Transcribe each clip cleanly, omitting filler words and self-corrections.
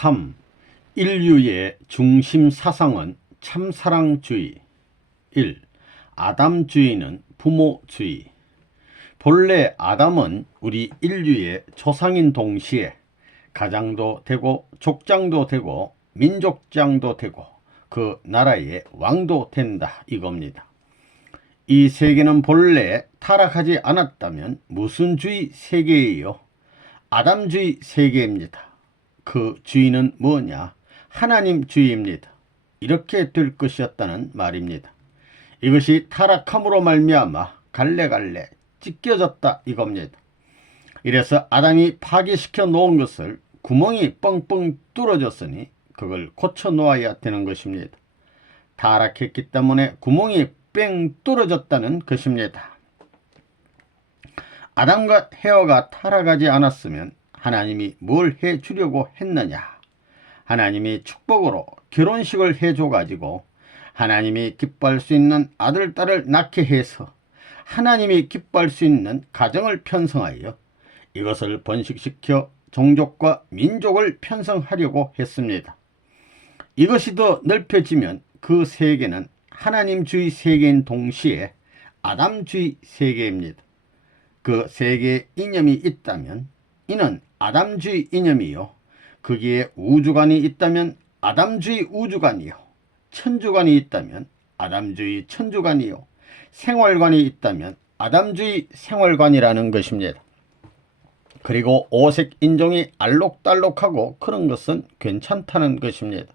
3. 인류의 중심 사상은 참사랑주의. 1. 아담주의는 부모주의. 본래 아담은 우리 인류의 조상인 동시에 가장도 되고 족장도 되고 민족장도 되고 그 나라의 왕도 된다 이겁니다. 이 세계는 본래 타락하지 않았다면 무슨 주의 세계예요? 아담주의 세계입니다. 그 주의는 뭐냐? 하나님 주의입니다. 이렇게 될 것이었다는 말입니다. 이것이 타락함으로 말미암아 갈래갈래 찢겨졌다 이겁니다. 이래서 아담이 파괴시켜 놓은 것을 구멍이 뻥뻥 뚫어졌으니 그걸 고쳐 놓아야 되는 것입니다. 타락했기 때문에 구멍이 뺑 뚫어졌다는 것입니다. 아담과 헤어가 타락하지 않았으면 하나님이 뭘 해주려고 했느냐? 하나님이 축복으로 결혼식을 해줘가지고 하나님이 기뻐할 수 있는 아들, 딸을 낳게 해서 하나님이 기뻐할 수 있는 가정을 편성하여 이것을 번식시켜 종족과 민족을 편성하려고 했습니다. 이것이 더 넓혀지면 그 세계는 하나님주의 세계인 동시에 아담주의 세계입니다. 그 세계에 이념이 있다면 이는 아담주의 이념이요, 거기에 우주관이 있다면 아담주의 우주관이요, 천주관이 있다면 아담주의 천주관이요, 생활관이 있다면 아담주의 생활관이라는 것입니다. 그리고 오색 인종이 알록달록하고 그런 것은 괜찮다는 것입니다.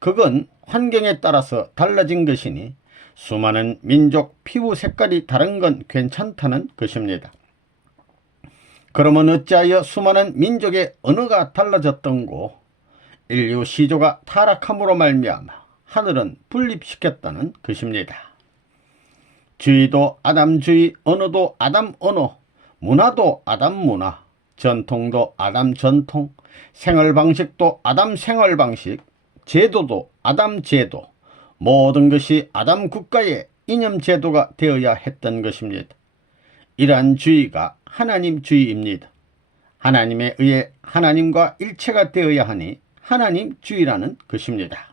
그건 환경에 따라서 달라진 것이니 수많은 민족 피부 색깔이 다른 건 괜찮다는 것입니다. 그러면 어찌하여 수많은 민족의 언어가 달라졌던고? 인류 시조가 타락함으로 말미암아 하늘은 분립시켰다는 것입니다. 주의도 아담주의, 언어도 아담 언어, 문화도 아담 문화, 전통도 아담 전통, 생활방식도 아담 생활방식, 제도도 아담 제도, 모든 것이 아담 국가의 이념 제도가 되어야 했던 것입니다. 이러한 주의가 하나님주의입니다. 하나님에 의해 하나님과 일체가 되어야 하니 하나님주의라는 것입니다.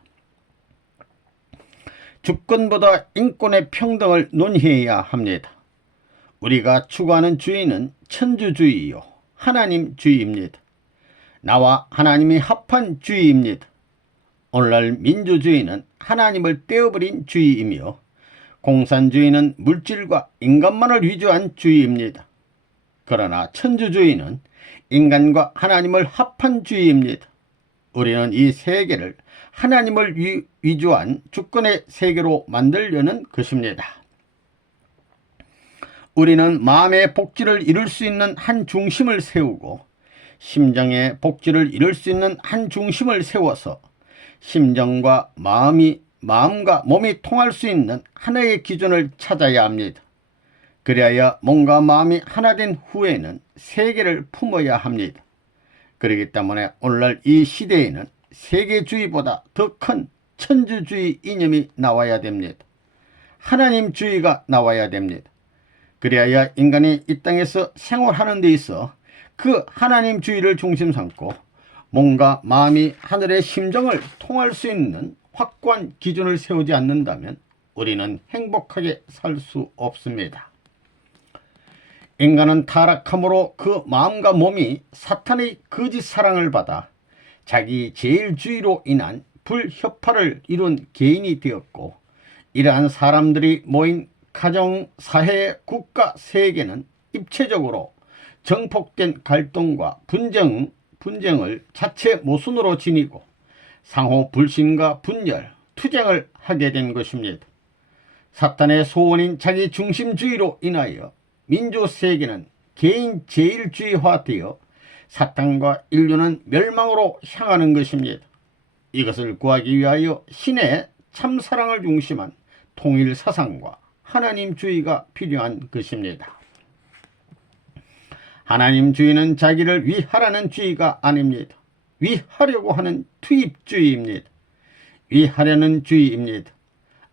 주권보다 인권의 평등을 논의해야 합니다. 우리가 추구하는 주의는 천주주의요, 하나님주의입니다. 나와 하나님이 합한 주의입니다. 오늘날 민주주의는 하나님을 떼어버린 주의이며 공산주의는 물질과 인간만을 위주한 주의입니다. 그러나 천주주의는 인간과 하나님을 합한 주의입니다. 우리는 이 세계를 하나님을 위주한 주권의 세계로 만들려는 것입니다. 우리는 마음의 복지를 이룰 수 있는 한 중심을 세우고 심정의 복지를 이룰 수 있는 한 중심을 세워서 심정과 마음과 몸이 통할 수 있는 하나의 기준을 찾아야 합니다. 그리하여 몸과 마음이 하나 된 후에는 세계를 품어야 합니다. 그렇기 때문에 오늘날 이 시대에는 세계주의보다 더 큰 천주주의 이념이 나와야 됩니다. 하나님주의가 나와야 됩니다. 그리하여 인간이 이 땅에서 생활하는 데 있어 그 하나님주의를 중심 삼고 몸과 마음이 하늘의 심정을 통할 수 있는 확고한 기준을 세우지 않는다면 우리는 행복하게 살 수 없습니다. 인간은 타락함으로 그 마음과 몸이 사탄의 거짓 사랑을 받아 자기 제일주의로 인한 불협화를 이룬 개인이 되었고, 이러한 사람들이 모인 가정, 사회, 국가, 세계는 입체적으로 정폭된 갈등과 분쟁을 자체 모순으로 지니고 상호 불신과 분열, 투쟁을 하게 된 것입니다. 사탄의 소원인 자기 중심주의로 인하여 민주세계는 개인 제일주의화되어 사탄과 인류는 멸망으로 향하는 것입니다. 이것을 구하기 위하여 신의 참사랑을 중심한 통일사상과 하나님주의가 필요한 것입니다. 하나님주의는 자기를 위하라는 주의가 아닙니다. 위하려고 하는 투입주의입니다. 위하려는 주의입니다.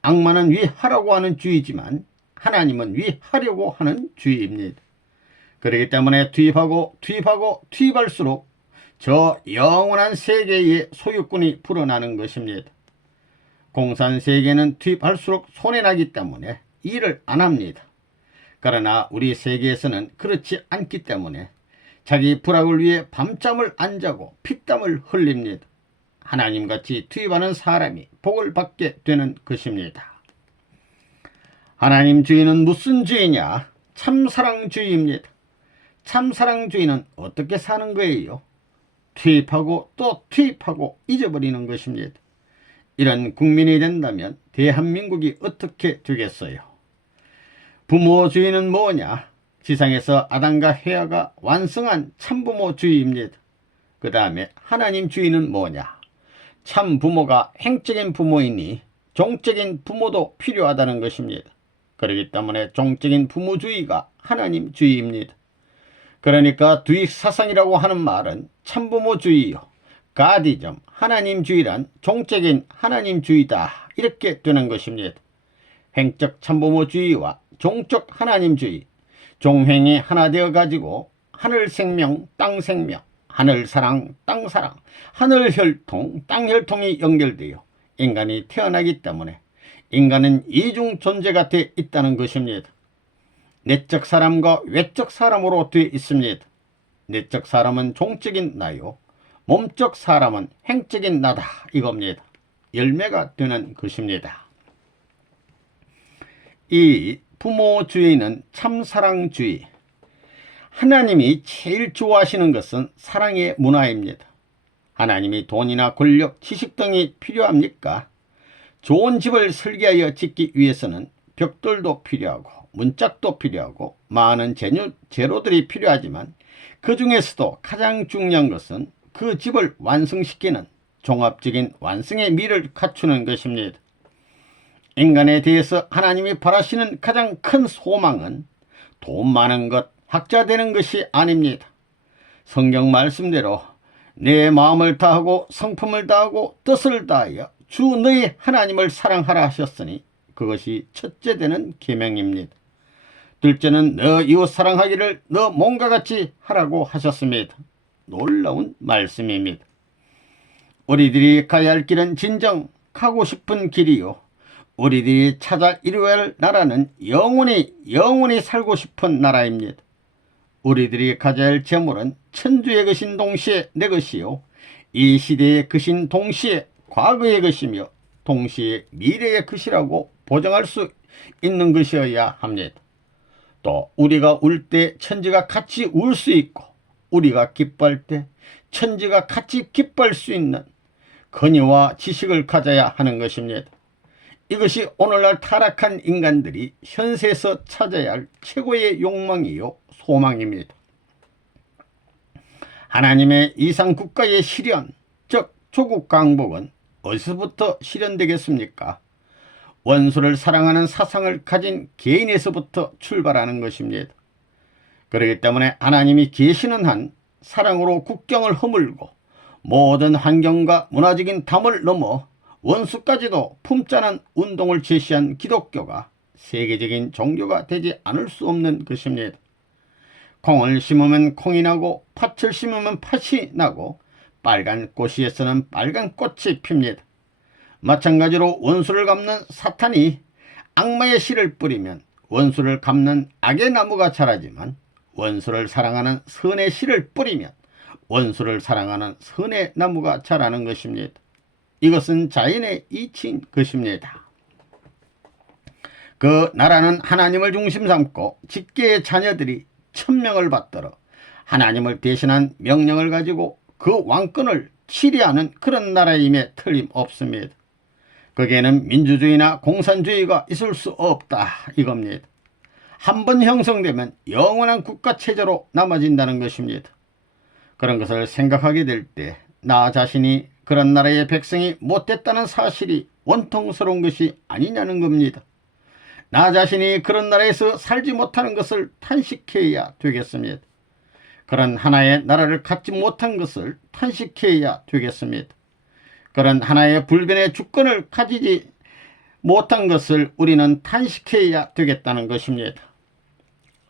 악마는 위하라고 하는 주의지만 하나님은 위하려고 하는 주의입니다. 그렇기 때문에 투입할수록 저 영원한 세계의 소유권이 불어나는 것입니다. 공산세계는 투입할수록 손해나기 때문에 일을 안 합니다. 그러나 우리 세계에서는 그렇지 않기 때문에 자기 부락을 위해 밤잠을 안 자고 피땀을 흘립니다. 하나님같이 투입하는 사람이 복을 받게 되는 것입니다. 하나님 주의는 무슨 주의냐? 참사랑주의입니다. 참사랑주의는 어떻게 사는 거예요? 투입하고 또 투입하고 잊어버리는 것입니다. 이런 국민이 된다면 대한민국이 어떻게 되겠어요? 부모주의는 뭐냐? 지상에서 아담과 헤아가 완성한 참부모주의입니다. 그 다음에 하나님주의는 뭐냐? 참부모가 행적인 부모이니 종적인 부모도 필요하다는 것입니다. 그렇기 때문에 종적인 부모주의가 하나님주의입니다. 그러니까 두익사상이라고 하는 말은 참부모주의요, 가디즘, 하나님주의란 종적인 하나님주의다, 이렇게 되는 것입니다. 행적 참부모주의와 종적 하나님주의, 종횡이 하나 되어 가지고 하늘생명, 땅생명, 하늘사랑, 땅사랑, 하늘혈통, 땅혈통이 연결되어 인간이 태어나기 때문에 인간은 이중 존재가 되어 있다는 것입니다. 내적 사람과 외적 사람으로 되어 있습니다. 내적 사람은 종적인 나요, 몸적 사람은 행적인 나다, 이겁니다. 열매가 되는 것입니다. 이 부모주의는 참사랑주의. 하나님이 제일 좋아하시는 것은 사랑의 문화입니다. 하나님이 돈이나 권력, 지식 등이 필요합니까? 좋은 집을 설계하여 짓기 위해서는 벽돌도 필요하고 문짝도 필요하고 많은 재료들이 필요하지만 그 중에서도 가장 중요한 것은 그 집을 완성시키는 종합적인 완성의 미를 갖추는 것입니다. 인간에 대해서 하나님이 바라시는 가장 큰 소망은 돈 많은 것, 학자 되는 것이 아닙니다. 성경 말씀대로 내 마음을 다하고 성품을 다하고 뜻을 다하여 주 너희 하나님을 사랑하라 하셨으니 그것이 첫째 되는 계명입니다. 둘째는 너 이웃 사랑하기를 너 몸과 같이 하라고 하셨습니다. 놀라운 말씀입니다. 우리들이 가야 할 길은 진정 가고 싶은 길이요, 우리들이 찾아 이루어야 할 나라는 영원히 살고 싶은 나라입니다. 우리들이 가져야 할 재물은 천주의 것인 동시에 내 것이요, 이 시대의 것인 동시에 과거의 것이며 동시에 미래의 것이라고 보장할 수 있는 것이어야 합니다. 또 우리가 울 때 천지가 같이 울 수 있고 우리가 기뻐할 때 천지가 같이 기뻐할 수 있는 권위와 지식을 가져야 하는 것입니다. 이것이 오늘날 타락한 인간들이 현세에서 찾아야 할 최고의 욕망이요, 소망입니다. 하나님의 이상국가의 실현, 즉 조국 강복은 어디서부터 실현되겠습니까? 원수를 사랑하는 사상을 가진 개인에서부터 출발하는 것입니다. 그렇기 때문에 하나님이 계시는 한 사랑으로 국경을 허물고 모든 환경과 문화적인 담을 넘어 원수까지도 품자는 운동을 제시한 기독교가 세계적인 종교가 되지 않을 수 없는 것입니다. 콩을 심으면 콩이 나고 팥을 심으면 팥이 나고 빨간 꽃이에서는 빨간 꽃이 핍니다. 마찬가지로 원수를 갚는 사탄이 악마의 씨를 뿌리면 원수를 갚는 악의 나무가 자라지만 원수를 사랑하는 선의 씨를 뿌리면 원수를 사랑하는 선의 나무가 자라는 것입니다. 이것은 자연의 이치인 것입니다. 그 나라는 하나님을 중심 삼고 직계의 자녀들이 천명을 받들어 하나님을 대신한 명령을 가지고 그 왕권을 치리하는 그런 나라임에 틀림없습니다. 거기에는 민주주의나 공산주의가 있을 수 없다, 이겁니다. 한번 형성되면 영원한 국가체제로 남아진다는 것입니다. 그런 것을 생각하게 될 때 나 자신이 그런 나라의 백성이 못됐다는 사실이 원통스러운 것이 아니냐는 겁니다. 나 자신이 그런 나라에서 살지 못하는 것을 탄식해야 되겠습니다. 그런 하나의 나라를 갖지 못한 것을 탄식해야 되겠습니다. 그런 하나의 불변의 주권을 가지지 못한 것을 우리는 탄식해야 되겠다는 것입니다.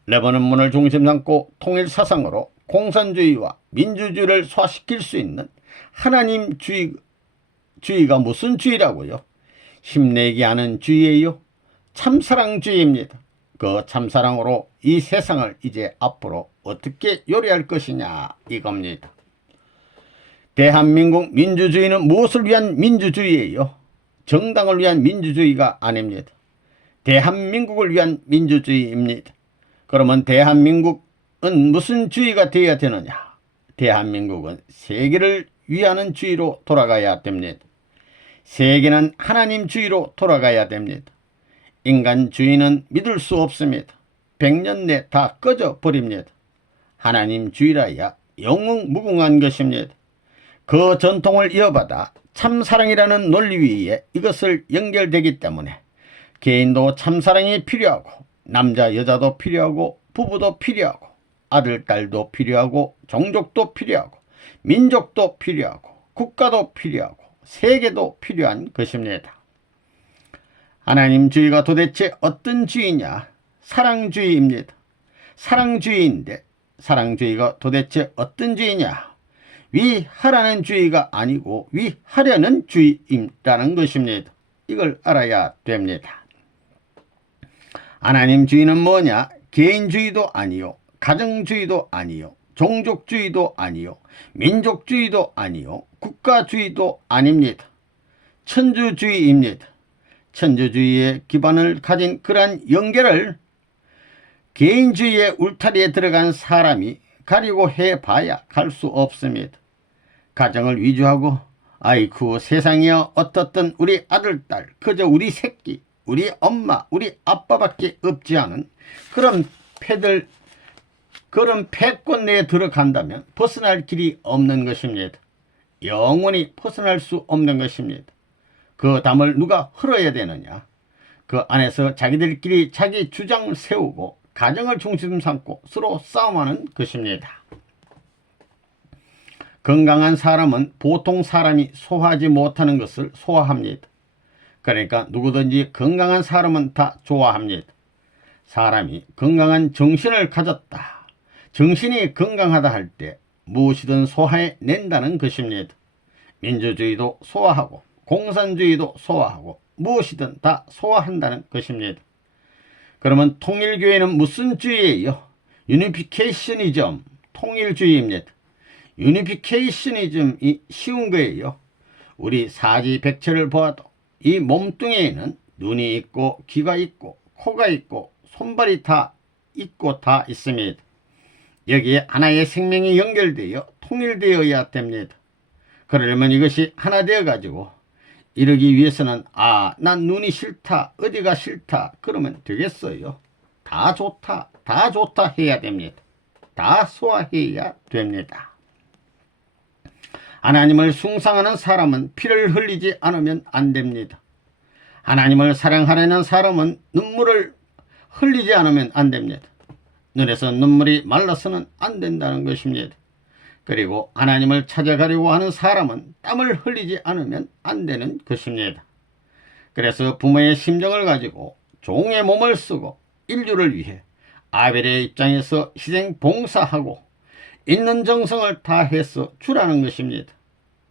레바논 문을 중심 삼고 통일 사상으로 공산주의와 민주주의를 소화시킬 수 있는 하나님주의가 무슨 주의라고요? 힘내게 하는 주의예요. 참사랑주의입니다. 그 참사랑으로 이 세상을 이제 앞으로 어떻게 요리할 것이냐 이겁니다. 대한민국 민주주의는 무엇을 위한 민주주의예요? 정당을 위한 민주주의가 아닙니다. 대한민국을 위한 민주주의입니다. 그러면 대한민국은 무슨 주의가 되어야 되느냐? 대한민국은 세계를 위하는 주의로 돌아가야 됩니다. 세계는 하나님주의로 돌아가야 됩니다. 인간주의는 믿을 수 없습니다. 100년 내 다 꺼져버립니다. 하나님주의라야 영웅무궁한 것입니다. 그 전통을 이어받아 참사랑이라는 논리 위에 이것을 연결되기 때문에 개인도 참사랑이 필요하고 남자 여자도 필요하고 부부도 필요하고 아들 딸도 필요하고 종족도 필요하고 민족도 필요하고 국가도 필요하고 세계도 필요한 것입니다. 하나님주의가 도대체 어떤 주의냐? 사랑주의입니다. 사랑주의인데 사랑주의가 도대체 어떤 주의냐? 위하라는 주의가 아니고 위하려는 주의라는 것입니다. 이걸 알아야 됩니다. 하나님주의는 뭐냐? 개인주의도 아니요, 가정주의도 아니요, 종족주의도 아니요, 민족주의도 아니요, 국가주의도 아닙니다. 천주주의입니다. 천주주의의 기반을 가진 그러한 연결을 개인주의의 울타리에 들어간 사람이 가려고 해봐야 갈 수 없습니다. 가정을 위주하고 아이쿠 세상이여 어떻든 우리 아들 딸 그저 우리 새끼 우리 엄마 우리 아빠밖에 없지 않은 그런 패권 내에 들어간다면 벗어날 길이 없는 것입니다. 영원히 벗어날 수 없는 것입니다. 그 담을 누가 흘어야 되느냐? 그 안에서 자기들끼리 자기 주장을 세우고 가정을 중심 삼고 서로 싸움하는 것입니다. 건강한 사람은 보통 사람이 소화하지 못하는 것을 소화합니다. 그러니까 누구든지 건강한 사람은 다 좋아합니다. 사람이 건강한 정신을 가졌다. 정신이 건강하다 할 때 무엇이든 소화해낸다는 것입니다. 민주주의도 소화하고 공산주의도 소화하고 무엇이든 다 소화한다는 것입니다. 그러면 통일교회는 무슨 주의예요? 유니피케이션이즘, 통일주의입니다. 유니피케이션이즘이 쉬운 거예요. 우리 사지백체를 보아도 이 몸뚱이에는 눈이 있고 귀가 있고 코가 있고 손발이 다 있고 다 있습니다. 여기에 하나의 생명이 연결되어 통일되어야 됩니다. 그러려면 이것이 하나 되어 가지고 이러기 위해서는 난 눈이 싫다 어디가 싫다 그러면 되겠어요? 다 좋다 해야 됩니다. 다 소화해야 됩니다. 하나님을 숭상하는 사람은 피를 흘리지 않으면 안 됩니다. 하나님을 사랑하려는 사람은 눈물을 흘리지 않으면 안 됩니다. 눈에서 눈물이 말라서는 안 된다는 것입니다. 그리고 하나님을 찾아가려고 하는 사람은 땀을 흘리지 않으면 안 되는 것입니다. 그래서 부모의 심정을 가지고 종의 몸을 쓰고 인류를 위해 아벨의 입장에서 희생 봉사하고 있는 정성을 다해서 주라는 것입니다.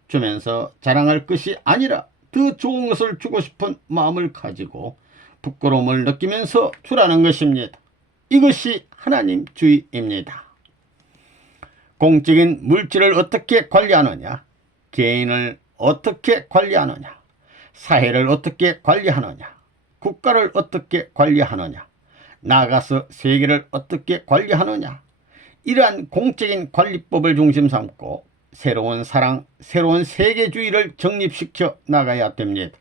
주면서 자랑할 것이 아니라 더 좋은 것을 주고 싶은 마음을 가지고 부끄러움을 느끼면서 주라는 것입니다. 이것이 하나님주의입니다. 공적인 물질을 어떻게 관리하느냐, 개인을 어떻게 관리하느냐, 사회를 어떻게 관리하느냐, 국가를 어떻게 관리하느냐, 나아가서 세계를 어떻게 관리하느냐, 이러한 공적인 관리법을 중심 삼고 새로운 사랑, 새로운 세계주의를 정립시켜 나가야 됩니다.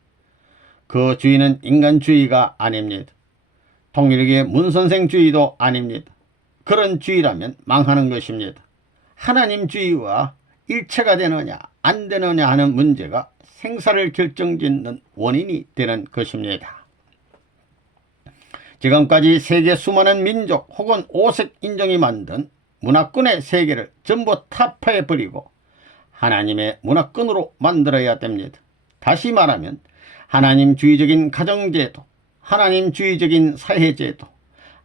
그 주의는 인간주의가 아닙니다. 통일교의 문선생주의도 아닙니다. 그런 주의라면 망하는 것입니다. 하나님주의와 일체가 되느냐 안 되느냐 하는 문제가 생사를 결정짓는 원인이 되는 것입니다. 지금까지 세계 수많은 민족 혹은 오색 인종이 만든 문화권의 세계를 전부 타파해버리고 하나님의 문화권으로 만들어야 됩니다. 다시 말하면 하나님주의적인 가정제도, 하나님주의적인 사회제도,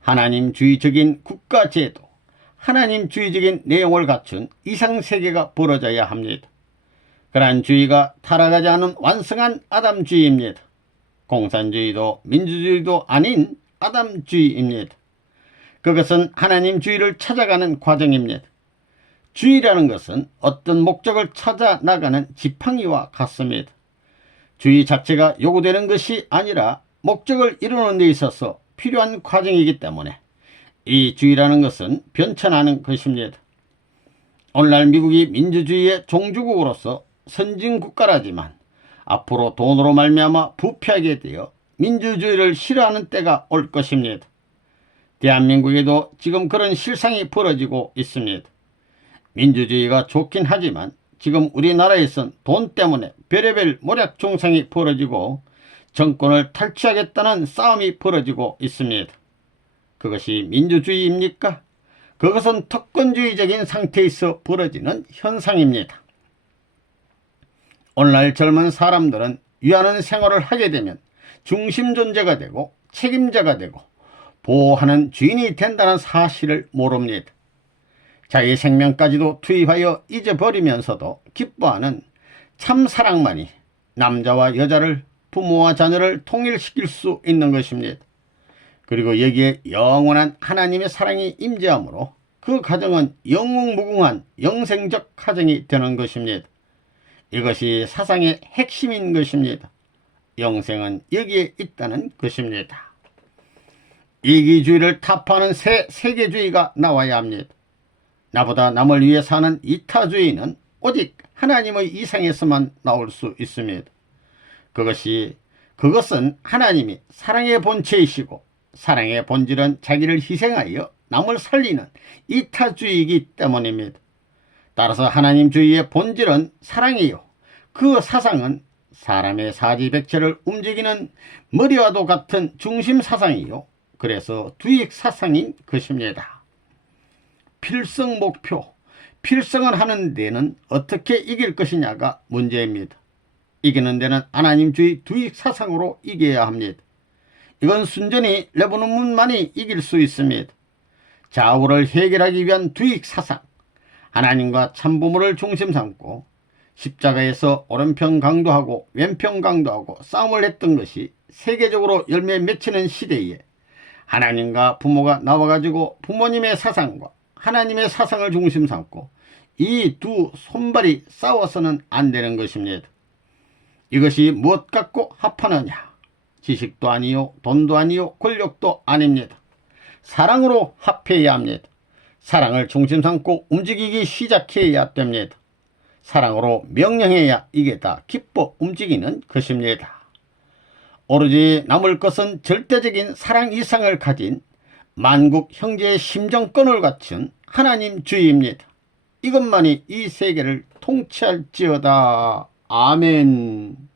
하나님주의적인 국가제도, 하나님주의적인 내용을 갖춘 이상세계가 벌어져야 합니다. 그러한 주의가 타락하지 않은 완성한 아담주의입니다. 공산주의도 민주주의도 아닌 아담주의입니다. 그것은 하나님주의를 찾아가는 과정입니다. 주의라는 것은 어떤 목적을 찾아 나가는 지팡이와 같습니다. 주의 자체가 요구되는 것이 아니라 목적을 이루는 데 있어서 필요한 과정이기 때문에 이 주의라는 것은 변천하는 것입니다. 오늘날 미국이 민주주의의 종주국으로서 선진국가라지만 앞으로 돈으로 말미암아 부패하게 되어 민주주의를 싫어하는 때가 올 것입니다. 대한민국에도 지금 그런 실상이 벌어지고 있습니다. 민주주의가 좋긴 하지만 지금 우리나라에선 돈 때문에 별의별 모략 종상이 벌어지고 정권을 탈취하겠다는 싸움이 벌어지고 있습니다. 그것이 민주주의입니까? 그것은 특권주의적인 상태에서 벌어지는 현상입니다. 오늘날 젊은 사람들은 위하는 생활을 하게 되면 중심존재가 되고 책임자가 되고 보호하는 주인이 된다는 사실을 모릅니다. 자기 생명까지도 투입하여 잊어버리면서도 기뻐하는 참 사랑만이 남자와 여자를, 부모와 자녀를 통일시킬 수 있는 것입니다. 그리고 여기에 영원한 하나님의 사랑이 임재하므로 그 가정은 영웅무궁한 영생적 가정이 되는 것입니다. 이것이 사상의 핵심인 것입니다. 영생은 여기에 있다는 것입니다. 이기주의를 타파하는 새 세계주의가 나와야 합니다. 나보다 남을 위해 사는 이타주의는 오직 하나님의 이상에서만 나올 수 있습니다. 그것은 하나님이 사랑의 본체이시고 사랑의 본질은 자기를 희생하여 남을 살리는 이타주의이기 때문입니다. 따라서 하나님주의의 본질은 사랑이요, 그 사상은 사람의 사지백체를 움직이는 머리와도 같은 중심사상이요, 그래서 두익사상인 것입니다. 필승목표, 필승을 하는 데는 어떻게 이길 것이냐가 문제입니다. 이기는 데는 하나님주의 두익사상으로 이겨야 합니다. 이건 순전히 레브논문만이 이길 수 있습니다. 좌우를 해결하기 위한 두익사상, 하나님과 참부모를 중심 삼고 십자가에서 오른편 강도하고 왼편 강도하고 싸움을 했던 것이 세계적으로 열매 맺히는 시대에 하나님과 부모가 나와가지고 부모님의 사상과 하나님의 사상을 중심 삼고 이 두 손발이 싸워서는 안 되는 것입니다. 이것이 무엇 갖고 합하느냐? 지식도 아니요, 돈도 아니요, 권력도 아닙니다. 사랑으로 합해야 합니다. 사랑을 중심 삼고 움직이기 시작해야 됩니다. 사랑으로 명령해야 이게 다 기뻐 움직이는 것입니다. 오로지 남을 것은 절대적인 사랑 이상을 가진 만국 형제의 심정권을 갖춘 하나님주의입니다. 이것만이 이 세계를 통치할지어다. 아멘.